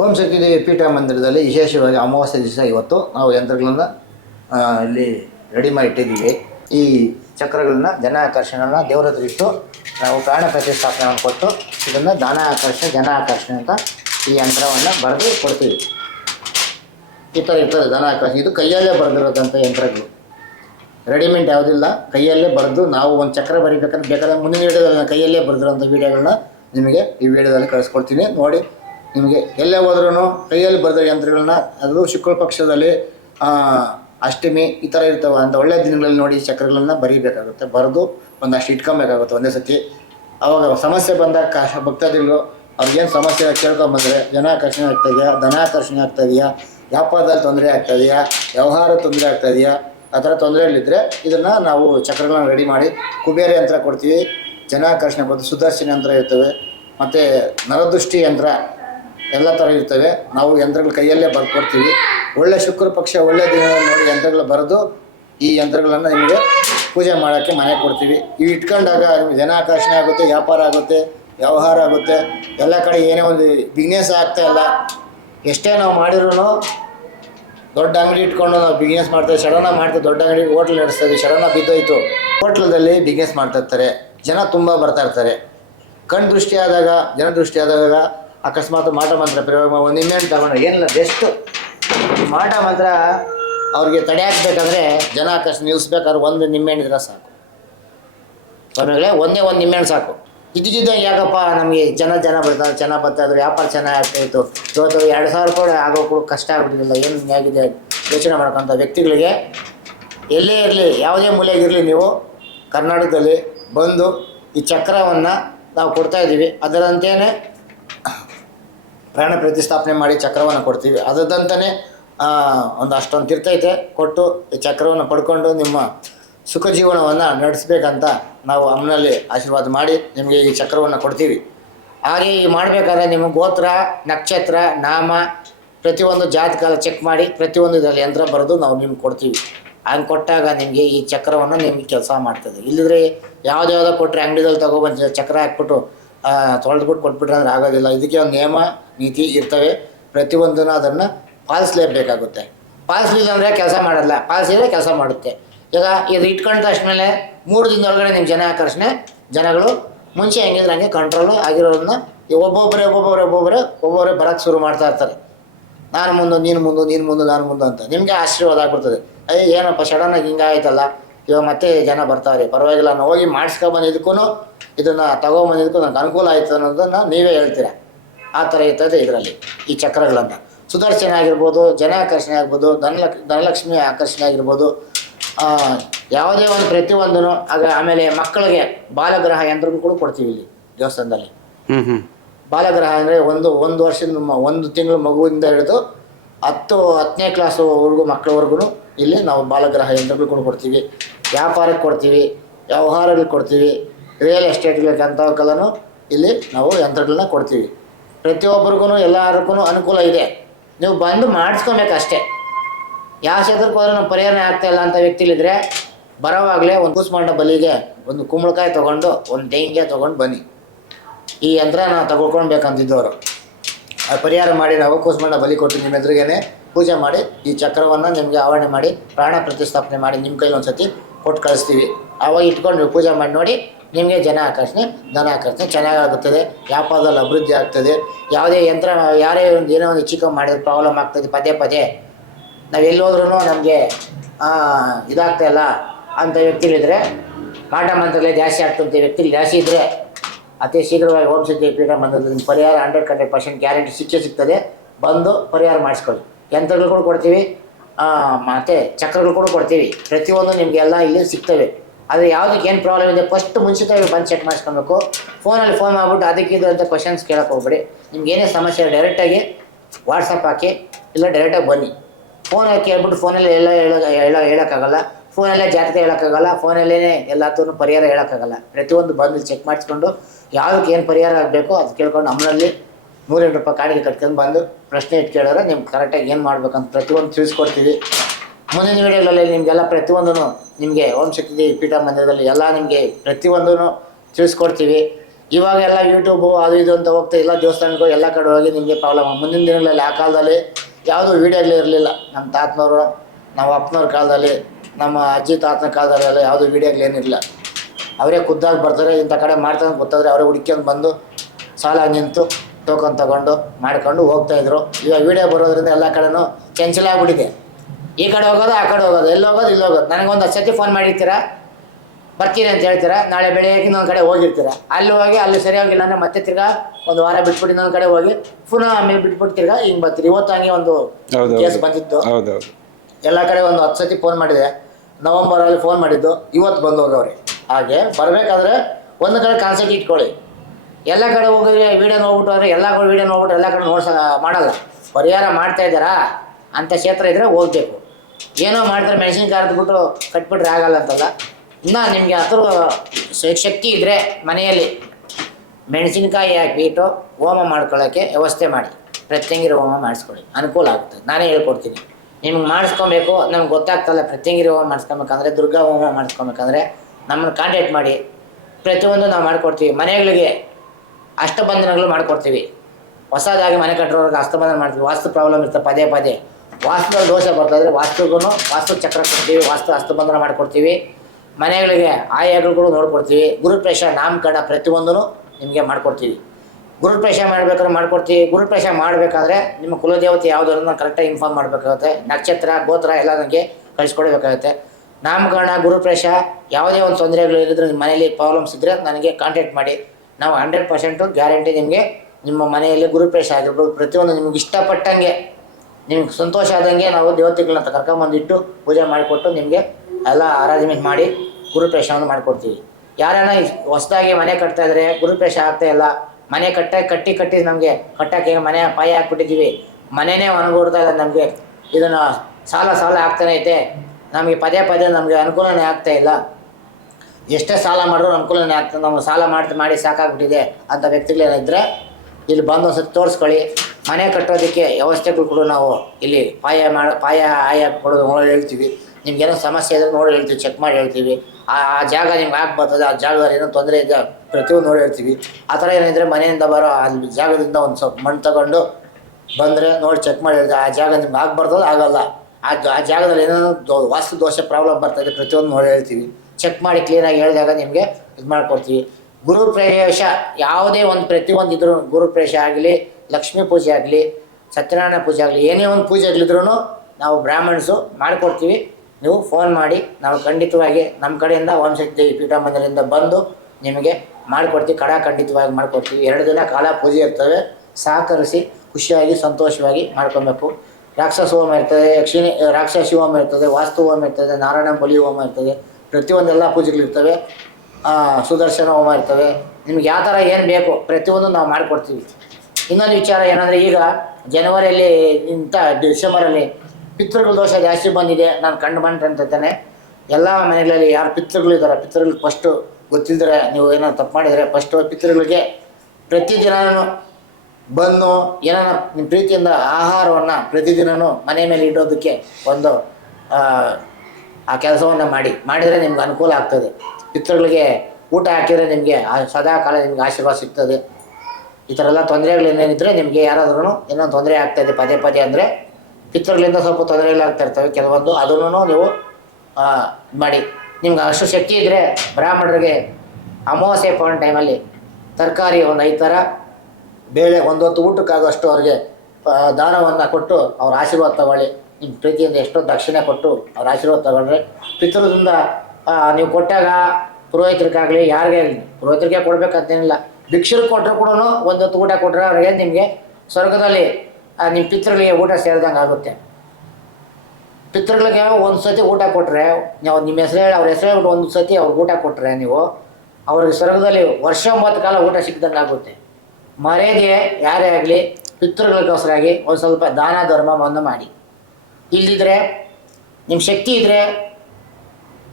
ಓಂ ಶಕ್ತಿದೇವಿ ಪೀಠ ಮಂದಿರದಲ್ಲಿ ವಿಶೇಷವಾಗಿ ಅಮಾವಾಸ್ಯೆ ದಿವಸ ಇವತ್ತು ನಾವು ಯಂತ್ರಗಳನ್ನು ಇಲ್ಲಿ ರೆಡಿ ಮಾಡಿ ಇಟ್ಟಿದ್ದೀವಿ. ಈ ಚಕ್ರಗಳನ್ನ ಜನ ಆಕರ್ಷಣೆನ ದೇವರ ಹತ್ರ ಇಟ್ಟು ನಾವು ಪ್ರಾಣ ಪ್ರತಿಷ್ಠಾಪನೆಯನ್ನು ಕೊಟ್ಟು ಇದನ್ನು ದಾನ ಆಕರ್ಷಣೆ ಜನ ಆಕರ್ಷಣೆ ಅಂತ ಈ ಯಂತ್ರವನ್ನು ಬರೆದು ಕೊಡ್ತೀವಿ. ಈ ಥರ ಇರ್ತದೆ ಧನ ಆಕರ್ಷಣೆ. ಇದು ಕೈಯಲ್ಲೇ ಬರೆದಿರೋದಂಥ ಯಂತ್ರಗಳು, ರೆಡಿಮೇಡ್ ಯಾವುದಿಲ್ಲ, ಕೈಯಲ್ಲೇ ಬರೆದು ನಾವು ಒಂದು ಚಕ್ರ ಬರೀಬೇಕಂದ್ರೆ ಬೇಕಾದ್ರೆ ಮುಂದಿನ ವೀಡಿಯೋದಲ್ಲಿ ಕೈಯಲ್ಲೇ ಬರೆದಿರೋಂಥ ವೀಡಿಯೋಗಳನ್ನ ನಿಮಗೆ ಈ ವಿಡಿಯೋದಲ್ಲಿ ಕಳಿಸ್ಕೊಡ್ತೀನಿ ನೋಡಿ. ನಿಮಗೆ ಎಲ್ಲೇ ಹೋದ್ರೂ ಕೈಯಲ್ಲಿ ಬರೆದ ಯಂತ್ರಗಳನ್ನ ಅದು ಶುಕ್ಲ ಪಕ್ಷದಲ್ಲಿ ಅಷ್ಟಮಿ ಈ ಥರ ಇರ್ತವೆ ಅಂತ ಒಳ್ಳೆಯ ದಿನಗಳಲ್ಲಿ ನೋಡಿ ಚಕ್ರಗಳನ್ನ ಬರೀಬೇಕಾಗುತ್ತೆ, ಬರೆದು ಒಂದಷ್ಟು ಇಟ್ಕೊಬೇಕಾಗುತ್ತೆ ಒಂದೇ ಸತಿ. ಆವಾಗ ಸಮಸ್ಯೆ ಬಂದಾಗ ಭಕ್ತಾದಿಗಳು ಅವ್ರಿಗೇನು ಸಮಸ್ಯೆ ಕೇಳ್ಕೊಂಬಂದರೆ ಜನಾಕರ್ಷಣೆ ಆಗ್ತಾಯಿದೆಯಾ, ಧನಾಕರ್ಷಣೆ ಆಗ್ತಾಯಿದೆಯಾ, ವ್ಯಾಪಾರದಲ್ಲಿ ತೊಂದರೆ ಆಗ್ತಾಯಿದೆಯಾ, ವ್ಯವಹಾರ ತೊಂದರೆ ಆಗ್ತಾಯಿದೆಯಾ, ಆ ಥರ ತೊಂದರೆಯಲ್ಲಿದ್ದರೆ ಇದನ್ನು ನಾವು ಚಕ್ರಗಳನ್ನ ರೆಡಿ ಮಾಡಿ ಕುಬೇರ ಯಂತ್ರ ಕೊಡ್ತೀವಿ, ಜನಾಕರ್ಷಣೆ ಕೊಡ್ತೀವಿ, ಸುದರ್ಶನ ಯಂತ್ರ ಇರ್ತವೆ, ಮತ್ತು ನರದೃಷ್ಟಿ ಯಂತ್ರ ಎಲ್ಲ ಥರ ಇರ್ತವೆ. ನಾವು ಯಂತ್ರಗಳು ಕೈಯಲ್ಲೇ ಬರೆದು ಕೊಡ್ತೀವಿ. ಒಳ್ಳೆ ಶುಕ್ರ ಪಕ್ಷ ಒಳ್ಳೆ ದಿನ ನೋಡಿ ಯಂತ್ರಗಳು ಬರೆದು ಈ ಯಂತ್ರಗಳನ್ನು ನಿಮಗೆ ಪೂಜೆ ಮಾಡೋಕ್ಕೆ ಮನೆ ಕೊಡ್ತೀವಿ. ಇವು ಇಟ್ಕೊಂಡಾಗ ನಿಮಗೆ ಜನ ಆಕರ್ಷಣೆ ಆಗುತ್ತೆ, ವ್ಯಾಪಾರ ಆಗುತ್ತೆ, ವ್ಯವಹಾರ ಆಗುತ್ತೆ, ಎಲ್ಲ ಕಡೆ ಏನೇ ಒಂದು ಬಿಸ್ನೆಸ್ ಆಗ್ತಾಯಿಲ್ಲ. ಎಷ್ಟೇ ನಾವು ಮಾಡಿರೂ ದೊಡ್ಡ ಅಂಗಡಿ ಇಟ್ಕೊಂಡು ನಾವು ಬಿಸ್ನೆಸ್ ಮಾಡ್ತೇವೆ, ಸಡನ್ನಾಗಿ ಮಾಡ್ತೀವಿ, ದೊಡ್ಡ ಅಂಗಡಿ ಹೋಟ್ಲ್ ನಡೆಸ್ತೀವಿ, ಸಡನ್ನಾಗಿ ಬಿದ್ದೋಯ್ತು, ಹೋಟ್ಲದಲ್ಲಿ ಬಿಸ್ನೆಸ್ ಮಾಡ್ತಾಯಿರ್ತಾರೆ, ಜನ ತುಂಬ ಬರ್ತಾಯಿರ್ತಾರೆ. ಕಣ್ಣು ದೃಷ್ಟಿ ಆದಾಗ ಜನ ದೃಷ್ಟಿ ಆದಾಗ ಅಕಸ್ಮಾತ್ ಮಾಟ ಮಂತ್ರ ಪ್ರಯೋಗ ಒಂದು ನಿಮ್ಮೆಣ್ಣು ತಗೊಂಡ್ರೆ ಏನಿಲ್ಲ, ಬೆಸ್ಟ್ ಮಾಟ ಮಂತ್ರ ಅವ್ರಿಗೆ ತಡೆ ಹಾಕ್ಬೇಕಂದ್ರೆ ಜನ ಆಕರ್ಷಣೆ ನಿಲ್ಲಿಸ್ಬೇಕಾದ್ರೆ ಒಂದು ನಿಮ್ಮೆಣ್ಣಿದ್ರೆ ಸಾಕು ಸ್ವಾಮಿಗಳೇ, ಒಂದೇ ಒಂದು ನಿಮ್ಮೆಣ್ಣು ಸಾಕು. ಇದ್ದಿದ್ದಂಗೆ ಯಾಕಪ್ಪ ನಮಗೆ ಜನ ಬರ್ತಾಯಿದ್ರು, ವ್ಯಾಪಾರ ಚೆನ್ನಾಗಿ ಆಗ್ತಾಯಿತ್ತು, ಇವತ್ತು 2000 ರೂಪಾಯಿ ಆಗೋ ಕೂಡ ಕಷ್ಟ ಆಗ್ಬಿಟ್ಟಿಲ್ಲ, ಏನು ಹೇಗಿದೆ ಯೋಚನೆ ಮಾಡ್ಕೊಂಥ ವ್ಯಕ್ತಿಗಳಿಗೆ ಎಲ್ಲೇ ಇರಲಿ, ಯಾವುದೇ ಮೂಲೆಗಿರಲಿ, ನೀವು ಕರ್ನಾಟಕದಲ್ಲಿ ಬಂದು ಈ ಚಕ್ರವನ್ನು ನಾವು ಕೊಡ್ತಾಯಿದ್ದೀವಿ. ಅದರಂತೆಯೇ ಪ್ರಾಣ ಪ್ರತಿಷ್ಠಾಪನೆ ಮಾಡಿ ಚಕ್ರವನ್ನು ಕೊಡ್ತೀವಿ. ಅದರಂತೆಯೇ ಒಂದು ಅಷ್ಟೊಂದು ತೀರ್ಥೈತೆ ಕೊಟ್ಟು ಈ ಚಕ್ರವನ್ನು ಪಡ್ಕೊಂಡು ನಿಮ್ಮ ಸುಖ ಜೀವನವನ್ನು ನಡೆಸಬೇಕಂತ ನಾವು ಅಮ್ಮನಲ್ಲಿ ಆಶೀರ್ವಾದ ಮಾಡಿ ನಿಮಗೆ ಈ ಚಕ್ರವನ್ನು ಕೊಡ್ತೀವಿ. ಹಾಗೆ ಈ ಮಾಡಬೇಕಾದ್ರೆ ನಿಮ್ಮ ಗೋತ್ರ, ನಕ್ಷತ್ರ, ನಾಮ ಪ್ರತಿಯೊಂದು ಜಾತಕಾಲ ಚೆಕ್ ಮಾಡಿ ಪ್ರತಿಯೊಂದು ಇದರಲ್ಲಿ ಯಂತ್ರ ಬರೆದು ನಾವು ನಿಮ್ಗೆ ಕೊಡ್ತೀವಿ. ಹಂಗೆ ಕೊಟ್ಟಾಗ ನಿಮಗೆ ಈ ಚಕ್ರವನ್ನು ನಿಮಗೆ ಕೆಲಸ ಮಾಡ್ತದೆ. ಇಲ್ಲದ್ರೆ ಯಾವುದ್ಯಾವುದೋ ಕೊಟ್ಟರೆ ಅಂಗಡಿದಲ್ಲಿ ತೊಗೊಬಂದು ಚಕ್ರ ಹಾಕ್ಬಿಟ್ಟು ತೊಳೆದ್ಬಿಟ್ಟು ಕೊಟ್ಬಿಟ್ರೆ ಅಂದ್ರೆ ಆಗೋದಿಲ್ಲ. ಇದಕ್ಕೆ ಒಂದು ನಿಯಮ ನೀತಿ ಇರ್ತವೆ, ಪ್ರತಿಯೊಂದನ್ನು ಅದನ್ನು ಪಾಲಿಸಲೇಬೇಕಾಗುತ್ತೆ. ಪಾಲಿಸಲಿಲ್ಲ ಅಂದರೆ ಕೆಲಸ ಮಾಡಲ್ಲ, ಪಾಲಿಸಿದ್ರೆ ಕೆಲಸ ಮಾಡುತ್ತೆ. ಈಗ ಇದು ಇಟ್ಕೊಂಡ ತಕ್ಷಣ 3 ದಿನದೊಳಗಡೆ ನಿಮ್ಮ ಜನ ಆಕರ್ಷಣೆ ಜನಗಳು ಮುಂಚೆ ಹೆಂಗಿದ್ರೆ ಹಂಗೆ ಕಂಟ್ರೋಲು ಆಗಿರೋದನ್ನ ಒಬ್ಬೊಬ್ಬರೇ ಬರೋಕ್ಕೆ ಶುರು ಮಾಡ್ತಾ ಇರ್ತಾರೆ. ನಾನು ಮುಂದೆ ನೀನು ಮುಂದೆ, ನೀನು ಮುಂದೆ ನಾನು ಮುಂದೆ ಅಂತ ನಿಮಗೆ ಆಶೀರ್ವಾದ ಆಗ್ಬಿಡ್ತದೆ. ಏನಪ್ಪ ಸಡನ್ನಾಗಿ ಹಿಂಗಾಯ್ತಲ್ಲ, ಇವಾಗ ಮತ್ತೆ ಜನ ಬರ್ತಾವ್ರಿ, ಪರವಾಗಿಲ್ಲ ನಾನು ಹೋಗಿ ಮಾಡಿಸ್ಕೊಬಂದಿದ್ದಕ್ಕೂ ಇದನ್ನು ತೊಗೊಬಂದಿದ್ದಕ್ಕೂ ನನಗೆ ಅನುಕೂಲ ಆಯಿತು ಅನ್ನೋದನ್ನು ನೀವೇ ಹೇಳ್ತೀರಾ. ಆ ಥರ ಇರ್ತದೆ ಇದರಲ್ಲಿ ಈ ಚಕ್ರಗಳನ್ನು. ಸುದರ್ಶನ ಆಗಿರ್ಬೋದು, ಜನ ಆಕರ್ಷಣೆ ಆಗ್ಬೋದು, ಧನಲಕ್ಷ್ಮಿ ಆಕರ್ಷಣೆ ಆಗಿರ್ಬೋದು, ಯಾವುದೇ ಒಂದು ಪ್ರತಿಯೊಂದೂ ಆಮೇಲೆ ಮಕ್ಕಳಿಗೆ ಬಾಲಗ್ರಹ ಯಂತ್ರಗಳು ಕೂಡ ಕೊಡ್ತೀವಿ ಇಲ್ಲಿ ದೇವಸ್ಥಾನದಲ್ಲಿ. ಬಾಲಗ್ರಹ ಅಂದರೆ ಒಂದು ವರ್ಷದ 1 ತಿಂಗಳು ಮಗುವಿಂದ ಹಿಡಿದು 10ನೇ ಕ್ಲಾಸ್ವರೆಗೂ ಮಕ್ಕಳವರೆಗೂ ಇಲ್ಲಿ ನಾವು ಬಾಲಗ್ರಹ ಯಂತ್ರಗಳು ಕೂಡ ಕೊಡ್ತೀವಿ. ವ್ಯಾಪಾರಕ್ಕೆ ಕೊಡ್ತೀವಿ, ವ್ಯವಹಾರಗಳಿಗೆ ಕೊಡ್ತೀವಿ, ರಿಯಲ್ ಎಸ್ಟೇಟ್ಗಳಿಗೆ ಅಂಥವಕ್ಕೆಲ್ಲನೂ ಇಲ್ಲಿ ನಾವು ಯಂತ್ರಗಳನ್ನ ಕೊಡ್ತೀವಿ. ಪ್ರತಿಯೊಬ್ಬರಿಗೂ ಎಲ್ಲರಿಗೂ ಅನುಕೂಲ ಇದೆ, ನೀವು ಬಂದು ಮಾಡಿಸ್ಕೊಬೇಕಷ್ಟೇ. ಯಾವ ಕ್ಷೇತ್ರಕ್ಕೆ ಹೋದ್ರೆ ನಾವು ಪರಿಹಾರ ಆಗ್ತಾಯಿಲ್ಲ ಅಂತ ವ್ಯಕ್ತಿಗಳಿದ್ರೆ ಬರೋವಾಗಲೇ ಒಂದು ಕೂಸ್ಮಾಂಡ ಬಲಿಗೆ ಒಂದು ಕುಂಬಳಕಾಯಿ ತೊಗೊಂಡು ಒಂದು ತೆಂಗಿನಕಾಯಿ ತೊಗೊಂಡು ಬನ್ನಿ. ಈ ಯಂತ್ರ ನಾವು ತಗೊಳ್ಕೊಳ್ಬೇಕಂತಿದ್ದವರು ಪರಿಹಾರ ಮಾಡಿ ನಾವು ಕೂಸ್ಮಾಂಡ ಬಲಿ ಕೊಟ್ಟು ನಿಮ್ಮ ಎದುರಿಗೇನೆ ಪೂಜೆ ಮಾಡಿ ಈ ಚಕ್ರವನ್ನು ನಿಮಗೆ ಆವರಣೆ ಮಾಡಿ ಪ್ರಾಣ ಪ್ರತಿಷ್ಠಾಪನೆ ಮಾಡಿ ನಿಮ್ಮ ಕೈಲಿ ಒಂದು ಸತಿ ಕೊಟ್ಟು ಕಳಿಸ್ತೀವಿ. ಆವಾಗ ಇಟ್ಕೊಂಡು ನೀವು ಪೂಜೆ ಮಾಡಿ ನೋಡಿ, ನಿಮಗೆ ಜನ ಆಕರ್ಷಣೆ ಧನ ಆಕರ್ಷಣೆ ಚೆನ್ನಾಗಾಗುತ್ತದೆ, ವ್ಯಾಪಾರದಲ್ಲಿ ಅಭಿವೃದ್ಧಿ ಆಗ್ತದೆ. ಯಾವುದೇ ಯಂತ್ರ ಯಾರೇ ಒಂದು ಏನೋ ಒಂದು ಚಿಕ್ಕ ಮಾಡಿದ್ರೆ ಪ್ರಾಬ್ಲಮ್ ಆಗ್ತದೆ, ಪದೇ ನಾವು ಎಲ್ಲೋದ್ರೂ ನಮಗೆ ಇದಾಗ್ತಾಯಿಲ್ಲ ಅಂತ ವ್ಯಕ್ತಿಗಳಿದ್ರೆ, ಮಾಟ ಮಂತ್ರಗಳೇ ಜಾಸ್ತಿ ಆಗ್ತಂಥ ವ್ಯಕ್ತಿಗಳು ಜಾಸ್ತಿ ಇದ್ದರೆ ಅತಿ ಶೀಘ್ರವಾಗಿ ಓಂ ಶಕ್ತಿ ಪೀಠ ಮಂದಿರದಲ್ಲಿ ಪರಿಹಾರ 100% ಗ್ಯಾರಂಟಿ ಸಿಗ್ತದೆ. ಬಂದು ಪರಿಹಾರ ಮಾಡಿಸ್ಕೊಳ್ಳಿ. ಯಂತ್ರಗಳು ಕೂಡ ಕೊಡ್ತೀವಿ, ಮತ್ತು ಚಕ್ರಗಳು ಕೂಡ ಕೊಡ್ತೀವಿ. ಪ್ರತಿಯೊಂದು ನಿಮಗೆಲ್ಲ ಇಲ್ಲಿ ಸಿಗ್ತವೆ. ಆದರೆ ಯಾವುದಕ್ಕೆ ಏನು ಪ್ರಾಬ್ಲಮ್ ಇದೆ ಫಸ್ಟ್ ಮುಂಚಿತವಾಗಿ ಬಂದು ಚೆಕ್ ಮಾಡಿಸ್ಕೊಬೇಕು. ಫೋನಲ್ಲಿ ಫೋನ್ ಮಾಡಿಬಿಟ್ಟು ಅದಕ್ಕೆ ಇದು ಅಂತ ಕ್ವಶನ್ಸ್ ಕೇಳೋಕೆ ಹೋಗ್ಬೇಡಿ. ನಿಮ್ಗೆ ಏನೇ ಸಮಸ್ಯೆ ಡೈರೆಕ್ಟಾಗಿ ವಾಟ್ಸಪ್ ಹಾಕಿ ಇಲ್ಲ ಡೈರೆಕ್ಟಾಗಿ ಬನ್ನಿ. ಫೋನಲ್ಲಿ ಕೇಳ್ಬಿಟ್ಟು ಫೋನಲ್ಲಿ ಎಲ್ಲ ಹೇಳೋಕ್ಕಾಗಲ್ಲ, ಫೋನಲ್ಲೇ ಜಾತಕ ಹೇಳೋಕ್ಕಾಗಲ್ಲ, ಫೋನಲ್ಲೇ ಎಲ್ಲತ್ತೂ ಪರಿಹಾರ ಹೇಳೋಕ್ಕಾಗಲ್ಲ. ಪ್ರತಿಯೊಂದು ಬಂದು ಚೆಕ್ ಮಾಡಿಸ್ಕೊಂಡು ಯಾವುದಕ್ಕೆ ಏನು ಪರಿಹಾರ ಆಗಬೇಕು ಅದು ಕೇಳ್ಕೊಂಡು ಅಮ್ಮನಲ್ಲಿ 108 ರೂಪಾಯಿ ಕಾಣಿಕೆ ಕಟ್ಕೊಂಡು ಬಂದು ಪ್ರಶ್ನೆ ಇಟ್ಟು ಕೇಳಿದ್ರೆ ನಿಮ್ಗೆ ಕರೆಕ್ಟಾಗಿ ಏನು ಮಾಡ್ಬೇಕಂತ ಪ್ರತಿಯೊಂದು ತಿಳಿಸ್ಕೊಡ್ತೀವಿ. ಮುಂದಿನ ವೀಡಿಯೋಗಳಲ್ಲಿ ನಿಮಗೆಲ್ಲ ಪ್ರತಿಯೊಂದೂ ನಿಮಗೆ ಓಂ ಶಕ್ತಿ ಪೀಠ ಮಂದಿರದಲ್ಲಿ ಎಲ್ಲ ನಿಮಗೆ ಪ್ರತಿಯೊಂದೂ ತಿಳಿಸ್ಕೊಡ್ತೀವಿ. ಇವಾಗೆಲ್ಲ ಯೂಟ್ಯೂಬು ಅದು ಇದು ಅಂತ ಹೋಗ್ತಾ ಎಲ್ಲ ದೇವಸ್ಥಾನಕ್ಕೂ ಎಲ್ಲ ಕಡೆ ಹೋಗಿ ನಿಮಗೆ ಪ್ರಾಬ್ಲಮ್. ಮುಂದಿನ ದಿನಗಳಲ್ಲಿ ಆ ಕಾಲದಲ್ಲಿ ಯಾವುದೂ ವೀಡಿಯೋಗಳು ಇರಲಿಲ್ಲ. ನಮ್ಮ ತಾತನವರು, ನಮ್ಮ ಅಪ್ಪನವ್ರ ಕಾಲದಲ್ಲಿ, ನಮ್ಮ ಅಜ್ಜಿ ತಾತನ ಕಾಲದಲ್ಲೆಲ್ಲ ಯಾವುದೂ ವೀಡಿಯೋಗಳೇನಿರಲಿಲ್ಲ. ಅವರೇ ಖುದ್ದಾಗಿ ಬರ್ತಾರೆ, ಇಂಥ ಕಡೆ ಮಾಡ್ತಾರೆ ಗೊತ್ತಾದರೆ ಅವರೇ ಹುಡ್ಕೊಂಡು ಬಂದು ಸಾಲ ನಿಂತು ಟೋಕನ್ ತೊಗೊಂಡು ಮಾಡ್ಕೊಂಡು ಹೋಗ್ತಾಯಿದ್ರು. ಇವಾಗ ವೀಡಿಯೋ ಬರೋದ್ರಿಂದ ಎಲ್ಲ ಕಡೆನೂ ಚಂಚಲ ಆಗ್ಬಿಟ್ಟಿದೆ. ಈ ಕಡೆ ಹೋಗೋದು, ಆ ಕಡೆ ಹೋಗೋದು, ಎಲ್ಲಿ ಹೋಗೋದು, ಇಲ್ಲಿ ಹೋಗೋದು. ನನಗೊಂದು 10 ಸತಿ ಫೋನ್ ಮಾಡಿರ್ತೀರಾ, ಬರ್ತೀನಿ ಅಂತ ಹೇಳ್ತೀರಾ, ನಾಳೆ ಬೆಳಗ್ಗೆ ಇನ್ನೊಂದು ಕಡೆ ಹೋಗಿರ್ತೀರ. ಅಲ್ಲಿ ಹೋಗಿ ಅಲ್ಲಿ ಸರಿಯಾಗಿಲ್ಲ ಅಂದರೆ ಮತ್ತೆ ತಿರ್ಗಾ ಒಂದು ವಾರ ಬಿಟ್ಬಿಟ್ಟು ಇನ್ನೊಂದು ಕಡೆ ಹೋಗಿ ಪುನಃ ಆಮೇಲೆ ಬಿಟ್ಬಿಟ್ಟು ತಿರ್ಗಾ ಹಿಂಗೆ ಬರ್ತೀರಿ. ಇವತ್ತು ಹಂಗೆ ಒಂದು ಕೇಸ್ ಬಂದಿತ್ತು. ಎಲ್ಲ ಕಡೆ ಒಂದು 10 ಸತಿ ಫೋನ್ ಮಾಡಿದೆ. ನವಂಬರಲ್ಲಿ ಫೋನ್ ಮಾಡಿದ್ದು, ಇವತ್ತು ಬಂದು ಹೋಗವ್ರೆ. ಹಾಗೆ ಬರಬೇಕಾದ್ರೆ ಒಂದು ಕಡೆ ಕಾನ್ಸೆಪ್ಟ್ ಇಟ್ಕೊಳ್ಳಿ. ಎಲ್ಲ ಕಡೆ ಹೋಗಿ ವೀಡಿಯೋ ನೋಡ್ಬಿಟ್ಟು ಅಂದರೆ ಎಲ್ಲ ಕಡೆ ವೀಡಿಯೋ ನೋಡ್ಬಿಟ್ಟು ಎಲ್ಲ ಕಡೆ ಮಾಡಲ್ಲ. ಪರಿಹಾರ ಮಾಡ್ತಾ ಇದ್ದಾರಾ ಅಂಥ ಕ್ಷೇತ್ರ ಇದ್ದರೆ ಹೋಗಬೇಕು. ಏನೋ ಮಾಡ್ತಾರೆ ಮೆಣಸಿನ್ಕಾಯಿ ಅರ್ದ್ಬಿಟ್ಟು ಕಟ್ಬಿಟ್ರೆ ಆಗಲ್ಲ ಅಂತಲ್ಲ. ಇನ್ನು ನಿಮಗೆ ಹತ್ರ ಶಕ್ತಿ ಇದ್ದರೆ ಮನೆಯಲ್ಲಿ ಮೆಣಸಿನ್ಕಾಯಿ ಹಾಕಿಬಿಟ್ಟು ಹೋಮ ಮಾಡ್ಕೊಳ್ಳೋಕ್ಕೆ ವ್ಯವಸ್ಥೆ ಮಾಡಿ. ಪ್ರತ್ಯಂಗಿರಿ ಹೋಮ ಮಾಡಿಸ್ಕೊಳ್ಳಿ, ಅನುಕೂಲ ಆಗ್ತದೆ. ನಾನೇ ಹೇಳ್ಕೊಡ್ತೀನಿ. ನಿಮ್ಗೆ ಮಾಡಿಸ್ಕೊಬೇಕು, ನಮ್ಗೆ ಗೊತ್ತಾಗ್ತಲ್ಲ. ಪ್ರತ್ಯಂಗಿರಿ ಹೋಮ ಮಾಡಿಸ್ಕೊಬೇಕಂದ್ರೆ, ದುರ್ಗಾ ಹೋಮ ಮಾಡಿಸ್ಕೊಬೇಕಂದ್ರೆ ನಮ್ಮನ್ನು ಕಾಂಟ್ಯಾಕ್ಟ್ ಮಾಡಿ. ಪ್ರತಿಯೊಂದು ನಾವು ಮಾಡಿಕೊಡ್ತೀವಿ. ಮನೆಗಳಿಗೆ ಅಷ್ಟಬಂಧನಗಳು ಮಾಡಿಕೊಡ್ತೀವಿ. ಹೊಸದಾಗಿ ಮನೆ ಕಟ್ಟೋರಿಗೆ ಅಷ್ಟಬಂಧನ ಮಾಡ್ತೀವಿ. ವಾಸ್ತು ಪ್ರಾಬ್ಲಮ್ ಇರ್ತದೆ, ಪದೇ ಪದೇ ವಾಸ್ತುದಲ್ಲಿ ದೋಷ ಬರ್ತಾಯಿದ್ರೆ ವಾಸ್ತು ಚಕ್ರ ಕೊಡ್ತೀವಿ, ವಾಸ್ತು ಅಷ್ಟಬಂಧನ ಮಾಡಿಕೊಡ್ತೀವಿ. ಮನೆಗಳಿಗೆ ಆಯಾಗಳು ನೋಡ್ಕೊಡ್ತೀವಿ. ಗುರುಪ್ರವೇಶ, ನಾಮಕರಣ ಪ್ರತಿಯೊಂದೂ ನಿಮಗೆ ಮಾಡಿಕೊಡ್ತೀವಿ. ಗುರುಪ್ರವೇಶ ಮಾಡಬೇಕಾದ್ರೆ ಮಾಡಿಕೊಡ್ತೀವಿ. ಗುರುಪ್ರವೇಶ ಮಾಡಬೇಕಾದ್ರೆ ನಿಮ್ಮ ಕುಲದೇವತೆ ಯಾವುದನ್ನು ಕರೆಕ್ಟಾಗಿ ಇನ್ಫಾರ್ಮ್ ಮಾಡಬೇಕಾಗುತ್ತೆ. ನಕ್ಷತ್ರ, ಗೋತ್ರ ಎಲ್ಲ ನನಗೆ ಕಳಿಸ್ಕೊಡ್ಬೇಕಾಗುತ್ತೆ. ನಾಮಕರಣ, ಗುರುಪ್ರವೇಶ ಯಾವುದೇ ಒಂದು ತೊಂದರೆಗಳು ಇರಿದ್ರೆ, ನಿಮ್ಮ ಮನೆಯಲ್ಲಿ ಪ್ರಾಬ್ಲಮ್ಸ್ ಇದ್ದರೆ ನನಗೆ ಕಾಂಟ್ಯಾಕ್ಟ್ ಮಾಡಿ. ನಾವು 100% ಗ್ಯಾರಂಟಿ ನಿಮಗೆ ನಿಮ್ಮ ಮನೆಯಲ್ಲಿ ಗುರುಪ್ರವೇಶ ಆಗಿರ್ಬೋದು, ಪ್ರತಿಯೊಂದು ನಿಮ್ಗೆ ಇಷ್ಟಪಟ್ಟಂಗೆ, ನಿಮ್ಗೆ ಸಂತೋಷ ಆದಂಗೆ ನಾವು ದೇವತೆಗಳನ್ನ ಕರ್ಕೊಂಬಂದಿಟ್ಟು ಪೂಜೆ ಮಾಡಿಕೊಟ್ಟು ನಿಮಗೆ ಎಲ್ಲ ಅರೇಂಜ್ಮೆಂಟ್ ಮಾಡಿ ಗುರುಪ್ರವೇಶವನ್ನು ಮಾಡಿಕೊಡ್ತೀವಿ. ಯಾರನ್ನ ಹೊಸದಾಗಿ ಮನೆ ಕಟ್ತಾಯಿದ್ರೆ ಗುರುಪ್ರವೇಶ ಆಗ್ತಾಯಿಲ್ಲ, ಮನೆ ಕಟ್ಟಿ ನಮಗೆ ಕಟ್ಟೋಕ್ಕೆ ಮನೆ ಪಾಯ ಹಾಕ್ಬಿಟ್ಟಿದ್ದೀವಿ, ಮನೆಯೇ ಒಣಗೂಡ್ತಾ ಇಲ್ಲ, ನಮಗೆ ಇದನ್ನು ಸಾಲ ಆಗ್ತಾನೆ ಐತೆ, ನಮಗೆ ಪದೇ ನಮಗೆ ಅನುಕೂಲನೇ ಆಗ್ತಾಯಿಲ್ಲ, ಎಷ್ಟೇ ಸಾಲ ಮಾಡಿದ್ರು ಅನುಕೂಲನೇ ಆಗ್ತದೆ, ನಮಗೆ ಸಾಲ ಮಾಡಿ ಸಾಕಾಗ್ಬಿಟ್ಟಿದೆ ಅಂತ ವ್ಯಕ್ತಿಗಳೇನಿದ್ದರೆ ಇಲ್ಲಿ ಬಂದು ಒಂದ್ಸತಿ ತೋರಿಸ್ಕೊಳ್ಳಿ. ಮನೆ ಕಟ್ಟೋದಕ್ಕೆ ವ್ಯವಸ್ಥೆಗಳು ಕೂಡ ನಾವು ಇಲ್ಲಿ ಪಾಯ ಆಯ ಕೊಡೋದು ನೋಡಿ ಹೇಳ್ತೀವಿ. ನಿಮ್ಗೇನೋ ಸಮಸ್ಯೆ ಇದ್ರೆ ನೋಡಿ ಹೇಳ್ತೀವಿ, ಚೆಕ್ ಮಾಡಿ ಹೇಳ್ತೀವಿ. ಆ ಜಾಗ ನಿಮ್ಗೆ ಬರ್ತದೆ, ಆ ಜಾಗದಲ್ಲಿ ಏನೋ ತೊಂದರೆ ಇದೆ ಪ್ರತಿಯೊಂದು ನೋಡಿ ಹೇಳ್ತೀವಿ. ಆ ಥರ ಏನಿದ್ರೆ ಮನೆಯಿಂದ ಬರೋ ಅಲ್ಲಿ ಜಾಗದಿಂದ ಒಂದು ಸ್ವಲ್ಪ ಮಣ್ಣು ತಗೊಂಡು ಬಂದರೆ ನೋಡಿ ಚೆಕ್ ಮಾಡಿ ಹೇಳ್ತೀವಿ. ಆ ಜಾಗ ನಿಮ್ಗೆ ಬರ್ತದೆ, ಆಗಲ್ಲ. ಆ ಜಾಗದಲ್ಲಿ ಏನೇನೋ ವಾಸ್ತು ದೋಷ ಪ್ರಾಬ್ಲಮ್ ಬರ್ತದೆ ಪ್ರತಿಯೊಂದು ನೋಡಿ ಹೇಳ್ತೀವಿ. ಚೆಕ್ ಮಾಡಿ ಕ್ಲೀನಾಗಿ ಹೇಳಿದಾಗ ನಿಮಗೆ ಇದು ಮಾಡಿಕೊಡ್ತೀವಿ. ಗುರುಪ್ರವೇಶ ಯಾವುದೇ ಒಂದು ಪ್ರತಿಯೊಂದು ಇದ್ರೂ, ಗುರುಪ್ರವೇಶ ಆಗಲಿ, ಲಕ್ಷ್ಮೀ ಪೂಜೆ ಆಗಲಿ, ಸತ್ಯನಾರಾಯಣ ಪೂಜೆ ಆಗಲಿ, ಏನೇ ಒಂದು ಪೂಜೆಗಳಿದ್ರೂ ನಾವು ಬ್ರಾಹ್ಮಣ್ಸು ಮಾಡಿಕೊಡ್ತೀವಿ. ನೀವು ಫೋನ್ ಮಾಡಿ, ನಾವು ಖಂಡಿತವಾಗಿ ನಮ್ಮ ಕಡೆಯಿಂದ ಓಂಶಕ್ತಿ ಪೀಠ ಮಂದಿರದಿಂದ ಬಂದು ನಿಮಗೆ ಮಾಡಿಕೊಡ್ತೀವಿ. ಖಂಡಿತವಾಗಿ ಮಾಡಿಕೊಡ್ತೀವಿ. 2 ದಿನ ಕಾಲ ಪೂಜೆ ಇರ್ತವೆ. ಸಹಕರಿಸಿ ಖುಷಿಯಾಗಿ ಸಂತೋಷವಾಗಿ ಮಾಡ್ಕೊಬೇಕು. ರಾಕ್ಷಸ ಹೋಮ ಇರ್ತದೆ, ರಾಕ್ಷಸಿ ಹೋಮ ಇರ್ತದೆ, ವಾಸ್ತು ಹೋಮ ಇರ್ತದೆ, ನಾರಾಯಣ ಬಲಿ ಹೋಮ ಇರ್ತದೆ, ಪ್ರತಿಯೊಂದೆಲ್ಲ ಪೂಜೆಗಳಿರ್ತವೆ. ಸುದರ್ಶನ ಹೋಮ ಇರ್ತವೆ. ನಿಮ್ಗೆ ಯಾವ ಥರ ಏನು ಬೇಕು ಪ್ರತಿಯೊಂದು ನಾವು ಮಾಡಿಕೊಡ್ತೀವಿ. ಇನ್ನೊಂದು ವಿಚಾರ ಏನಂದರೆ, ಈಗ ಜನವರಿಯಲ್ಲಿ ಡಿಸೆಂಬರಲ್ಲಿ ಪಿತೃಗಳ ದೋಷ ಜಾಸ್ತಿ ಬಂದಿದೆ. ನಾನು ಕಂಡು ಬಂದಂತಾನೆ ಎಲ್ಲ ಮನೆಗಳಲ್ಲಿ ಯಾರು ಪಿತೃಗಳಿದ್ದಾರೆ, ಪಿತೃಗಳಿಗೆ ಫಸ್ಟು ಗೊತ್ತಿದ್ದರೆ, ನೀವು ಏನೋ ತಪ್ಪು ಮಾಡಿದರೆ ಫಸ್ಟು ಪಿತೃಗಳಿಗೆ ಪ್ರತಿದಿನವೂ ಬಂದು ಏನೋ ನಿಮ್ಮ ಪ್ರೀತಿಯಿಂದ ಆಹಾರವನ್ನು ಪ್ರತಿದಿನವೂ ಮನೆ ಮೇಲೆ ಇಡೋದಕ್ಕೆ ಒಂದು ಆ ಕೆಲಸವನ್ನು ಮಾಡಿದರೆ ನಿಮ್ಗೆ ಅನುಕೂಲ ಆಗ್ತದೆ. ಪಿತೃಗಳಿಗೆ ಊಟ ಹಾಕಿದರೆ ನಿಮಗೆ ಸದಾ ಕಾಲ ನಿಮ್ಗೆ ಆಶೀರ್ವಾದ ಸಿಗ್ತದೆ. ಈ ಥರ ಎಲ್ಲ ತೊಂದರೆಗಳು ಏನೇನಿದ್ರೆ ನಿಮಗೆ ಯಾರಾದ್ರೂ ಏನೋ ತೊಂದರೆ ಆಗ್ತಾಯಿದೆ ಪದೇ ಅಂದರೆ ಪಿತೃಗಳಿಂದ ಸ್ವಲ್ಪ ತೊಂದರೆಗಳಾಗ್ತಾ ಇರ್ತವೆ ಕೆಲವೊಂದು, ಅದನ್ನು ನೀವು ಮಾಡಿ. ನಿಮ್ಗೆ ಅಷ್ಟು ಶಕ್ತಿ ಇದ್ದರೆ ಬ್ರಾಹ್ಮಣರಿಗೆ ಅಮಾವಾಸ್ಯೆ ಪೌರ್ಣ ಟೈಮಲ್ಲಿ ತರಕಾರಿ ಒಂದು 5 ಥರ, ಬೇಳೆ 1 ಹೊತ್ತು ಊಟಕ್ಕಾಗೋಷ್ಟು ಅವ್ರಿಗೆ ದಾನವನ್ನು ಕೊಟ್ಟು ಅವ್ರ ಆಶೀರ್ವಾದ ತಗೊಳ್ಳಿ. ನಿಮ್ಮ ಪ್ರೀತಿಯಿಂದ ಎಷ್ಟೋ ದಕ್ಷಿಣೆ ಕೊಟ್ಟು ಅವ್ರ ಆಶೀರ್ವಾದ ತಗೊಂಡ್ರೆ ಪಿತೃದಿಂದ ನೀವು ಕೊಟ್ಟಾಗ ಪುರೋಹಿತರಿಗಾಗಲಿ ಯಾರಿಗೆ ಆಗಲಿ, ಪುರೋಹಿತರಿಗೆ ಕೊಡಬೇಕಂತೇನಿಲ್ಲ, ಭಿಕ್ಷರಿಗೆ ಕೊಟ್ಟರು ಕೂಡ 1 ಹೊತ್ತು ಊಟ ಕೊಟ್ಟರೆ ಅವ್ರಿಗೆ ನಿಮಗೆ ಸ್ವರ್ಗದಲ್ಲಿ ನಿಮ್ಮ ಪಿತೃಗಳಿಗೆ ಊಟ ಸೇರಿದಂಗೆ ಆಗುತ್ತೆ. ಪಿತೃಗಳಿಗೆ 1 ಸತಿ ಊಟ ಕೊಟ್ಟರೆ, ನೀವು ನಿಮ್ಮ ಅವ್ರ ಹೆಸರು 1 ಸತಿ ಅವ್ರಿಗೆ ಊಟ ಕೊಟ್ಟರೆ ನೀವು ಅವ್ರಿಗೆ ಸ್ವರ್ಗದಲ್ಲಿ ವರ್ಷ 9 ಕಾಲ ಊಟ ಸಿಕ್ಕಿದಂಗೆ ಆಗುತ್ತೆ. ಮರ್ಯಾದೆ ಯಾರೇ ಆಗಲಿ ಪಿತೃಗಳಿಗೋಸ್ಕರಾಗಿ ಒಂದು ಸ್ವಲ್ಪ ದಾನ ಧರ್ಮವನ್ನು ಮಾಡಿ. ಇಲ್ಲಿದ್ದರೆ ನಿಮ್ಮ ಶಕ್ತಿ ಇದ್ದರೆ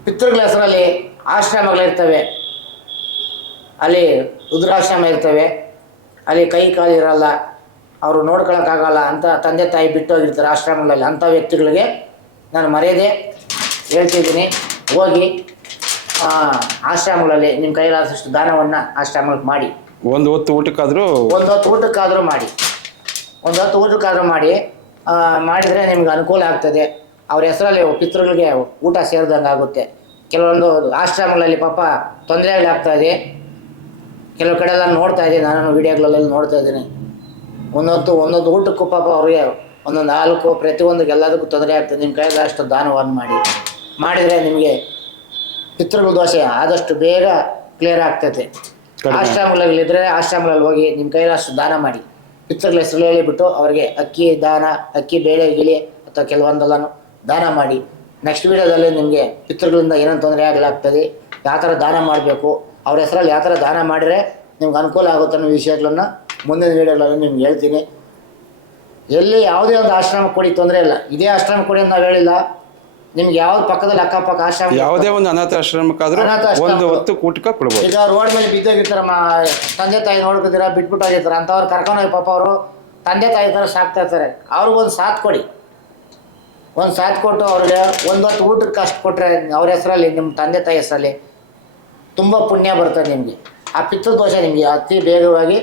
ಪಿತೃಗಳ ಹೆಸರಲ್ಲಿ ಆಶ್ರಮಗಳಿರ್ತವೆ, ಅಲ್ಲಿ ರುದ್ರಾಶ್ರಮ ಇರ್ತವೆ, ಅಲ್ಲಿ ಕೈ ಕಾಲು ಇರಲ್ಲ, ಅವರು ನೋಡ್ಕೊಳಕ್ಕಾಗಲ್ಲ ಅಂತ ತಂದೆ ತಾಯಿ ಬಿಟ್ಟೋಗಿರ್ತಾರೆ ಆಶ್ರಮಗಳಲ್ಲಿ. ಅಂಥ ವ್ಯಕ್ತಿಗಳಿಗೆ ನಾನು ಮರ್ಯಾದೆ ಹೇಳ್ತಿದ್ದೀನಿ, ಹೋಗಿ ಆಶ್ರಮಗಳಲ್ಲಿ ನಿಮ್ಮ ಕೈಲಾದಷ್ಟು ದಾನವನ್ನು ಆಶ್ರಮಕ್ಕೆ ಮಾಡಿ. ಒಂದು ಹೊತ್ತು ಊಟಕ್ಕಾದರೂ ಒಂದು ಹೊತ್ತು ಊಟಕ್ಕಾದರೂ ಮಾಡಿ, ಒಂದು ಹೊತ್ತು ಊಟಕ್ಕಾದರೂ ಮಾಡಿ. ಮಾಡಿದರೆ ನಿಮ್ಗೆ ಅನುಕೂಲ ಆಗ್ತದೆ. ಅವ್ರ ಹೆಸರಲ್ಲಿ ಪಿತೃಗಳಿಗೆ ಊಟ ಸೇರಿದಂಗೆ ಆಗುತ್ತೆ. ಕೆಲವೊಂದು ಆಶ್ರಮಗಳಲ್ಲಿ ಪಾಪ ತೊಂದರೆಗಳಾಗ್ತಾಯಿದೆ. ಕೆಲವು ಕಡೆ ಎಲ್ಲ ನೋಡ್ತಾ ಇದ್ದೀನಿ, ನಾನು ವೀಡಿಯೋಗಳಲ್ಲೆಲ್ಲ ನೋಡ್ತಾ ಇದ್ದೀನಿ. ಒಂದೊಂದು ಊಟಕ್ಕೂ ಪಾಪ ಅವ್ರಿಗೆ ಒಂದೊಂದು ಹಾಲಕ್ಕೂ ಪ್ರತಿಯೊಂದಕ್ಕೆ ಎಲ್ಲದಕ್ಕೂ ತೊಂದರೆ ಆಗ್ತದೆ. ನಿಮ್ಮ ಕೈಗೆ ಅಷ್ಟು ದಾನವನ್ನು ಮಾಡಿದರೆ ನಿಮಗೆ ಪಿತೃಗಳ ದೋಷ ಆದಷ್ಟು ಬೇಗ ಕ್ಲಿಯರ್ ಆಗ್ತೈತೆ. ಆಶ್ರಮಗಳಿದ್ರೆ ಆಶ್ರಮಗಳಲ್ಲಿ ಹೋಗಿ ನಿಮ್ಮ ಕೈಲಾಷ್ಟು ದಾನ ಮಾಡಿ, ಪಿತೃಗಳ ಹೆಸರು ಹೇಳಿಬಿಟ್ಟು ಅವರಿಗೆ ಅಕ್ಕಿ ದಾನ, ಅಕ್ಕಿ ಬೇಳೆ ಗಿಳಿ ಅಥವಾ ಕೆಲವೊಂದೆಲ್ಲನೂ ದಾನ ಮಾಡಿ. ನೆಕ್ಸ್ಟ್ ವೀಡಿಯೋದಲ್ಲಿ ನಿಮಗೆ ಪಿತೃಗಳಿಂದ ಏನೇನು ತೊಂದರೆ ಆಗಲಾಗ್ತದೆ, ಯಾವ ಥರ ದಾನ ಮಾಡಬೇಕು, ಅವ್ರ ಹೆಸರಲ್ಲಿ ಯಾವ ಥರ ದಾನ ಮಾಡಿದರೆ ನಿಮ್ಗೆ ಅನುಕೂಲ ಆಗುತ್ತೆ ಅನ್ನೋ ವಿಷಯಗಳನ್ನು ಮುಂದಿನ ವೀಡಿಯೋಗಳಲ್ಲಿ ನಿಮ್ಗೆ ಹೇಳ್ತೀನಿ. ಎಲ್ಲಿ ಯಾವುದೇ ಒಂದು ಆಶ್ರಮ ಕೊಡಿ ತೊಂದರೆ ಇಲ್ಲ, ಇದೇ ಆಶ್ರಮ ಕೊಡಿ ಅಂತ ನಾವು ಹೇಳಿಲ್ಲ. ನಿಮ್ಗೆ ಯಾವ್ದು ಪಕ್ಕದಲ್ಲಿ ಅಕ್ಕಪಕ್ಕ ಆಶ್ರಮ, ಯಾವುದೇ ಒಂದು ಅನಾಥಾಶ್ರಮಕ್ಕಾದ್ರೂ ಒಂದು ಹೊತ್ತು ಊಟಕ್ಕೆ ಕೊಡ್ಬೋದು. ಈಗ ರೋಡ್ ಮೇಲೆ ಬಿದ್ದೋಗಿರ್ತಾರ, ತಂದೆ ತಾಯಿ ನೋಡ್ಕೊತೀರ, ಬಿಟ್ಬಿಟ್ಟೋಗಿರ್ತಾರೆ, ಅಂಥವ್ರು ಕರ್ಕೊಂಡೋಗಿ ಪಾಪ ಅವರು ತಂದೆ ತಾಯಿ ಥರ ಸಾಕ್ತಾ ಇರ್ತಾರೆ. ಅವ್ರಿಗೊಂದು ಸಾಥ್ ಕೊಡಿ, ಒಂದು ಸಾಥ್ ಕೊಟ್ಟು ಅವ್ರಿಗೆ ಒಂದು ಹೊತ್ತು ಊಟಕ್ಕೆ ಅಷ್ಟು ಕೊಟ್ಟರೆ ಅವ್ರ ಹೆಸರಲ್ಲಿ, ನಿಮ್ಮ ತಂದೆ ತಾಯಿ ಹೆಸರಲ್ಲಿ ತುಂಬ ಪುಣ್ಯ ಬರ್ತದೆ ನಿಮಗೆ. ಆ ಪಿತೃದೋಷ ನಿಮಗೆ ಅತಿ ಬೇಗವಾಗಿ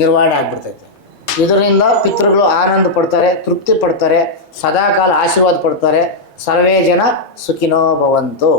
ನಿರ್ವಹಣೆ ಆಗಿಬಿಡ್ತೈತೆ. ಇದರಿಂದ ಪಿತೃಗಳು ಆನಂದ ಪಡ್ತಾರೆ, ತೃಪ್ತಿ ಪಡ್ತಾರೆ, ಸದಾಕಾಲ ಆಶೀರ್ವಾದ ಪಡ್ತಾರೆ. ಸರ್ವೇ ಜನ ಸುಖಿನೋ ಭವಂತು.